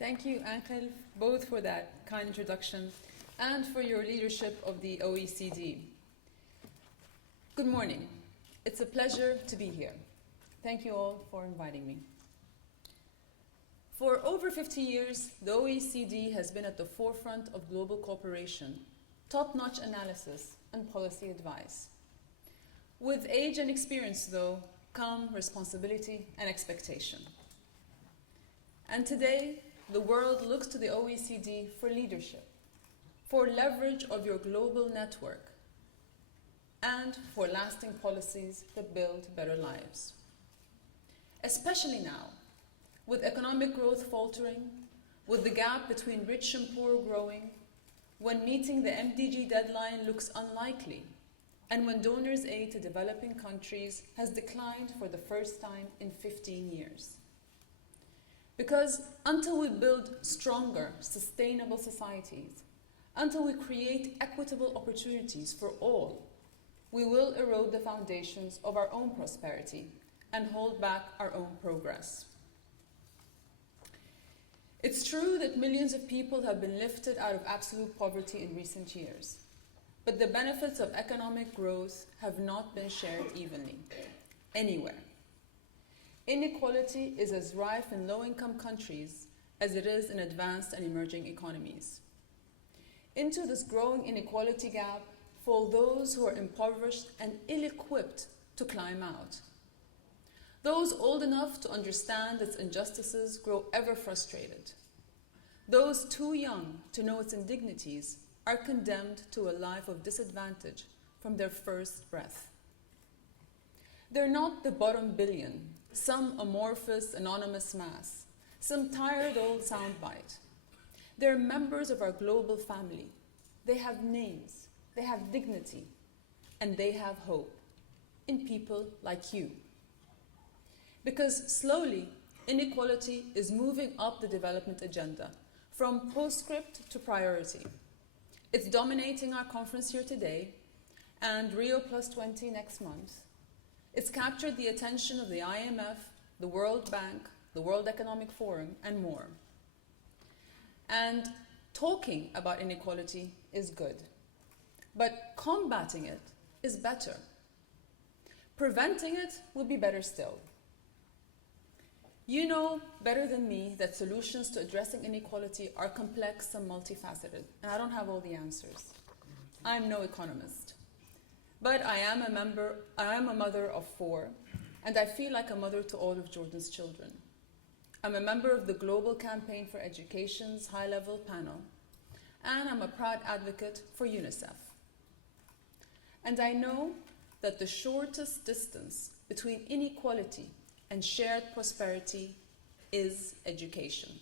Thank you, Angel, both for that kind introduction and for your leadership of the OECD. Good morning. It's a pleasure to be here. Thank you all for inviting me. For over 50 years, the OECD has been at the forefront of global cooperation, top-notch analysis, and policy advice. With age and experience, though, come responsibility and expectation. And today, the world looks to the OECD for leadership, for leverage of your global network, and for lasting policies that build better lives. Especially now, with economic growth faltering, with the gap between rich and poor growing, when meeting the MDG deadline looks unlikely, and when donors' aid to developing countries has declined for the first time in 15 years. Because until we build stronger, sustainable societies, until we create equitable opportunities for all, we will erode the foundations of our own prosperity and hold back our own progress. It's true that millions of people have been lifted out of absolute poverty in recent years, but the benefits of economic growth have not been shared evenly, anywhere. Inequality is as rife in low-income countries as it is in advanced and emerging economies. Into this growing inequality gap fall those who are impoverished and ill-equipped to climb out. Those old enough to understand its injustices grow ever frustrated. Those too young to know its indignities are condemned to a life of disadvantage from their first breath. They're not the bottom billion, some amorphous, anonymous mass, some tired old soundbite. They're members of our global family. They have names, they have dignity, and they have hope in people like you. Because slowly, inequality is moving up the development agenda, from postscript to priority. It's dominating our conference here today, and Rio +20 next month. It's captured the attention of the IMF, the World Bank, the World Economic Forum, and more. And talking about inequality is good, but combating it is better. Preventing it will be better still. You know better than me that solutions to addressing inequality are complex and multifaceted, and I don't have all the answers. I'm no economist. But I am a mother of 4, and I feel like a mother to all of Jordan's children. I'm a member of the Global Campaign for Education's high-level panel, and I'm a proud advocate for UNICEF. And I know that the shortest distance between inequality and shared prosperity is education.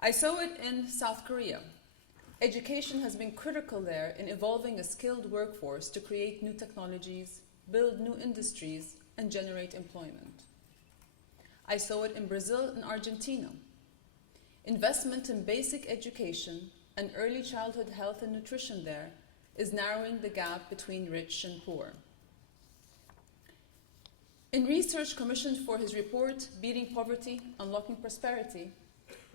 I saw it in South Korea. Education has been critical there in evolving a skilled workforce to create new technologies, build new industries, and generate employment. I saw it in Brazil and Argentina. Investment in basic education and early childhood health and nutrition there is narrowing the gap between rich and poor. In research commissioned for his report, Beating Poverty, Unlocking Prosperity,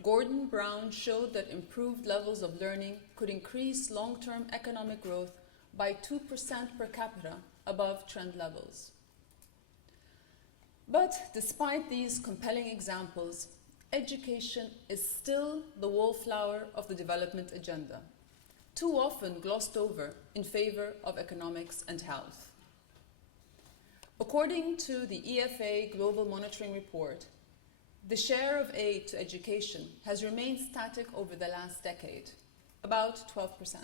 Gordon Brown showed that improved levels of learning could increase long-term economic growth by 2% per capita above trend levels. But despite these compelling examples, education is still the wallflower of the development agenda, too often glossed over in favor of economics and health. According to the EFA Global Monitoring Report, the share of aid to education has remained static over the last decade, about 12%.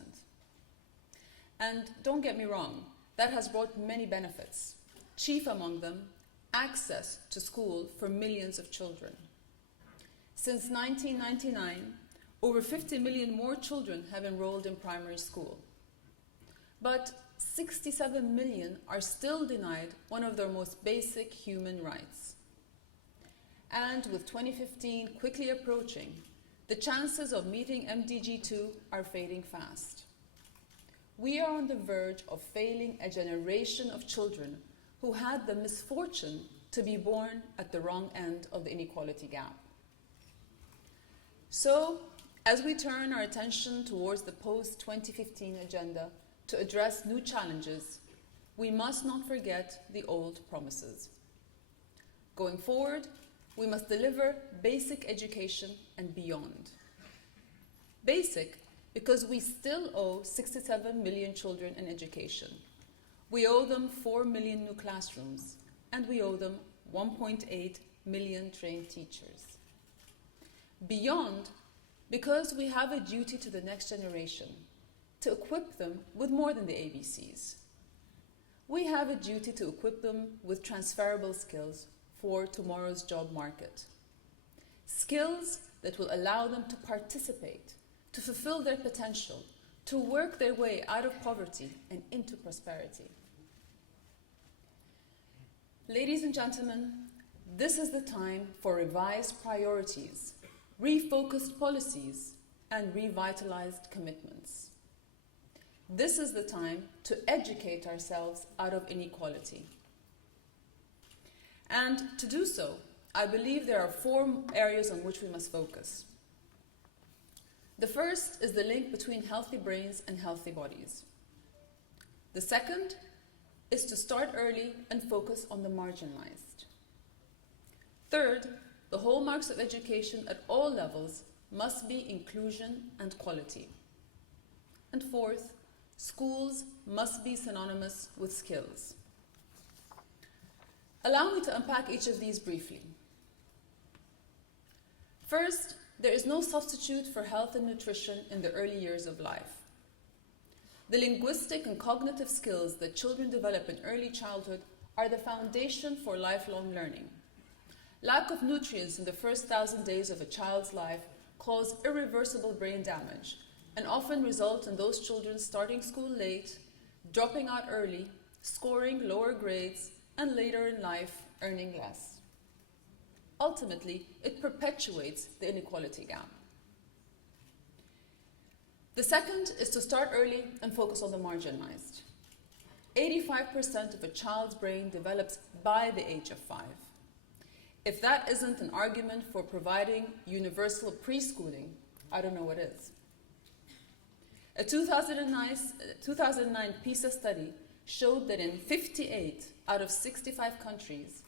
And don't get me wrong, that has brought many benefits, chief among them, access to school for millions of children. Since 1999, over 50 million more children have enrolled in primary school. But 67 million are still denied one of their most basic human rights. And with 2015 quickly approaching, the chances of meeting MDG 2 are fading fast. We are on the verge of failing a generation of children who had the misfortune to be born at the wrong end of the inequality gap. So, as we turn our attention towards the post-2015 agenda to address new challenges, we must not forget the old promises. Going forward, we must deliver basic education and beyond. Basic because we still owe 67 million children an education. We owe them 4 million new classrooms, and we owe them 1.8 million trained teachers. Beyond because we have a duty to the next generation to equip them with more than the ABCs. We have a duty to equip them with transferable skills for tomorrow's job market. Skills that will allow them to participate, to fulfill their potential, to work their way out of poverty and into prosperity. Ladies and gentlemen, this is the time for revised priorities, refocused policies, and revitalized commitments. This is the time to educate ourselves out of inequality. And to do so, I believe there are 4 areas on which we must focus. The first is the link between healthy brains and healthy bodies. The second is to start early and focus on the marginalized. Third, the hallmarks of education at all levels must be inclusion and quality. And fourth, schools must be synonymous with skills. Allow me to unpack each of these briefly. First, there is no substitute for health and nutrition in the early years of life. The linguistic and cognitive skills that children develop in early childhood are the foundation for lifelong learning. Lack of nutrients in the first 1,000 days of a child's life cause irreversible brain damage and often result in those children starting school late, dropping out early, scoring lower grades, and later in life earning less. Ultimately, it perpetuates the inequality gap. The second is to start early and focus on the marginalized. 85% of a child's brain develops by the age of 5. If that isn't an argument for providing universal preschooling, I don't know what is. A 2009 PISA study showed that in 58 out of 65 countries,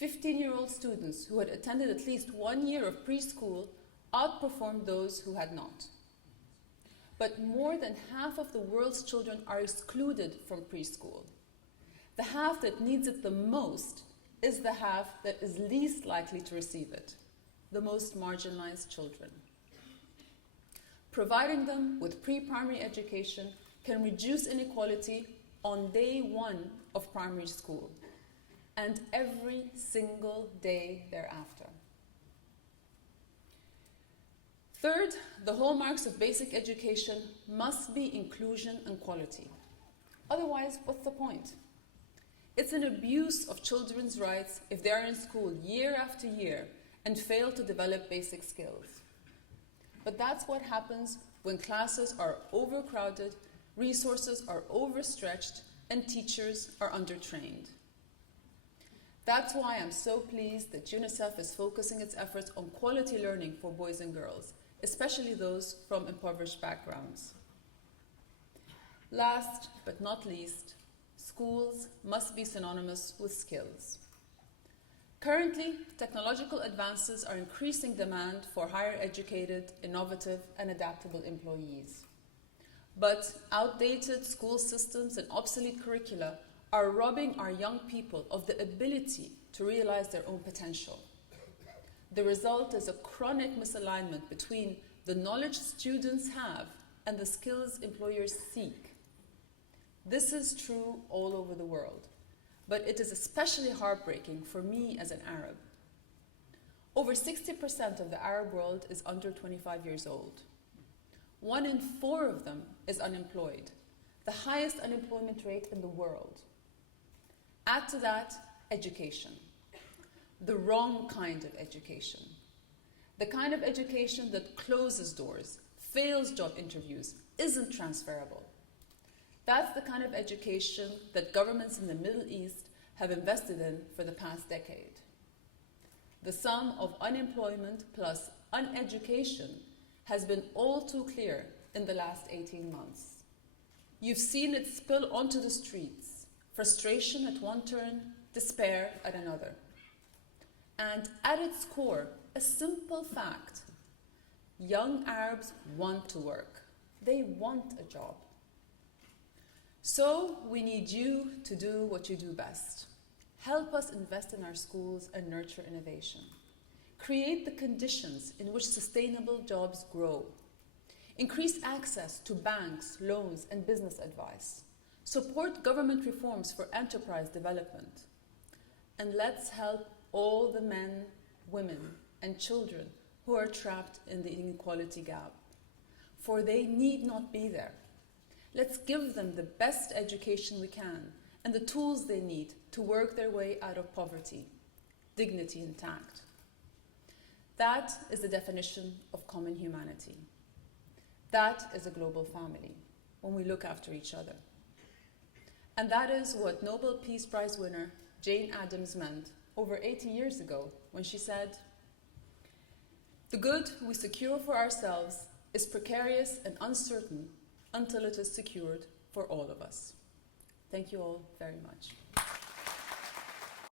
15-year-old students who had attended at least 1 year of preschool outperformed those who had not. But more than half of the world's children are excluded from preschool. The half that needs it the most is the half that is least likely to receive it, the most marginalized children. Providing them with pre-primary education can reduce inequality on day 1 of primary school and every single day thereafter. Third, the hallmarks of basic education must be inclusion and quality. Otherwise, what's the point? It's an abuse of children's rights if they are in school year after year and fail to develop basic skills. But that's what happens when classes are overcrowded, resources are overstretched, and teachers are undertrained. That's why I'm so pleased that UNICEF is focusing its efforts on quality learning for boys and girls, especially those from impoverished backgrounds. Last but not least, schools must be synonymous with skills. Currently, technological advances are increasing demand for higher educated, innovative, and adaptable employees. But outdated school systems and obsolete curricula are robbing our young people of the ability to realize their own potential. The result is a chronic misalignment between the knowledge students have and the skills employers seek. This is true all over the world, but it is especially heartbreaking for me as an Arab. Over 60% of the Arab world is under 25 years old. 1 in 4 of them is unemployed, the highest unemployment rate in the world. Add to that education, the wrong kind of education, the kind of education that closes doors, fails job interviews, isn't transferable. That's the kind of education that governments in the Middle East have invested in for the past decade. the sum of unemployment plus uneducation has been all too clear in the last 18 months. You've seen it spill onto the streets, frustration at one turn, despair at another. And at its core, a simple fact: young Arabs want to work. They want a job. So we need you to do what you do best. Help us invest in our schools and nurture innovation. Create the conditions in which sustainable jobs grow. Increase access to banks, loans, and business advice. Support government reforms for enterprise development. And let's help all the men, women, and children who are trapped in the inequality gap, for they need not be there. Let's give them the best education we can and the tools they need to work their way out of poverty, dignity intact. That is the definition of common humanity. That is a global family, when we look after each other. And that is what Nobel Peace Prize winner Jane Addams meant over 80 years ago when she said, "The good we secure for ourselves is precarious and uncertain until it is secured for all of us." Thank you all very much.